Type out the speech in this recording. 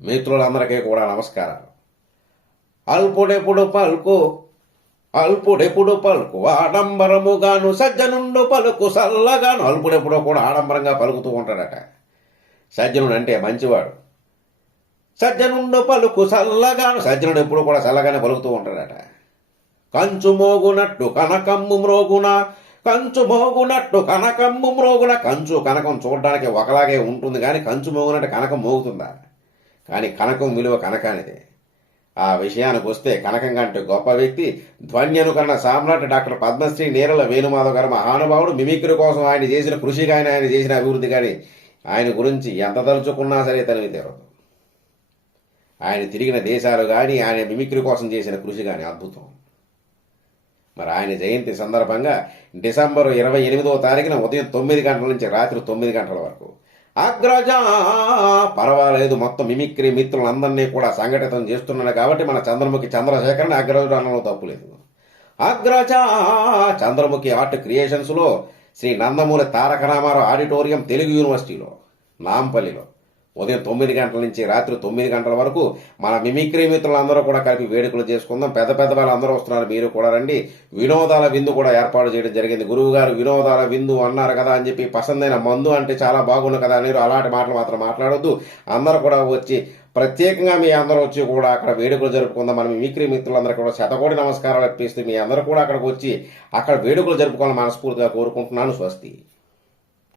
మిత్రులందరికీ కూడా నమస్కారాలు. అల్పుడెప్పుడు పలుకు అల్పుడెప్పుడు పలుకు ఆడంబరముగాను సజ్జనుండు పలుకు సల్లగాను అల్పుడెప్పుడో కూడా ఆడంబరంగా పలుకుతూ ఉంటాడట. సజ్జనుడు అంటే మంచివాడు. సజ్జనుండు పలుకు సల్లగాను సజ్జనుడు ఎప్పుడు కూడా చల్లగానే పలుకుతూ ఉంటాడట. కంచు మోగునట్టు కనకమ్ము మ్రోగున కంచు మోగునట్టు కనకమ్ము మ్రోగున కంచు కనకం చూడడానికి ఒకలాగే ఉంటుంది కానీ కంచు మోగునట్టు కనకం మోగుతుందా? కానీ కనకం విలువ కనకానిదే. ఆ విషయానికి వస్తే కనకం కంటే గొప్ప వ్యక్తి ధ్వన్యనుకరణ సామ్రాట్ డాక్టర్ పద్మశ్రీ నీరల వేణుమాధవ్ గారు మహానుభావుడు మిమిక్రీ కోసం ఆయన చేసిన కృషి కానీ ఆయన చేసిన అభివృద్ధి కానీ ఆయన గురించి ఎంత తలుచుకున్నా సరే తనివి తీరదు. ఆయన తిరిగిన దేశాలు కానీ ఆయన మిమిక్రీ కోసం చేసిన కృషి కానీ అద్భుతం. మరి ఆయన జయంతి సందర్భంగా డిసెంబర్ ఇరవై ఎనిమిదవ తారీఖున ఉదయం తొమ్మిది గంటల నుంచి రాత్రి తొమ్మిది గంటల వరకు అగ్రజ పర్వాలేదు మొత్తం మిమిక్రీ మిత్రులందరినీ కూడా సంఘటితం చేస్తున్నాడు కాబట్టి మన చంద్రముఖి చంద్రశేఖరని అగ్రజుడు అనడంలో తప్పులేదు. అగ్రజ చంద్రముఖి ఆర్ట్ క్రియేషన్స్లో శ్రీ నందమూరి తారక రామారావు ఆడిటోరియం తెలుగు యూనివర్సిటీలో నాంపల్లిలో. ఉదయం తొమ్మిది గంటల నుంచి రాత్రి తొమ్మిది గంటల వరకు మన మిమిక్రీ మిత్రులందరూ కూడా కలిపి వేడుకలు చేసుకుందాం. పెద్ద పెద్ద వాళ్ళందరూ వస్తున్నారు. మీరు కూడా రండి. వినోదాల విందు కూడా ఏర్పాటు చేయడం జరిగింది. గురువు గారు వినోదాల విందు అన్నారు కదా అని చెప్పి పసందైన మందు అంటే చాలా బాగుంది కదా అని అలాంటి మాటలు మాత్రం మాట్లాడొద్దు. అందరూ కూడా వచ్చి ప్రత్యేకంగా మీ అందరూ వచ్చి కూడా అక్కడ వేడుకలు జరుపుకుందాం. మన మిమిక్రీ మిత్రులందరూ కూడా శతకోటి నమస్కారాలు అర్పిస్తూ మీ అందరూ కూడా అక్కడికి వచ్చి అక్కడ వేడుకలు జరుపుకోవాలని మనస్ఫూర్తిగా కోరుకుంటున్నాను. స్వస్తి.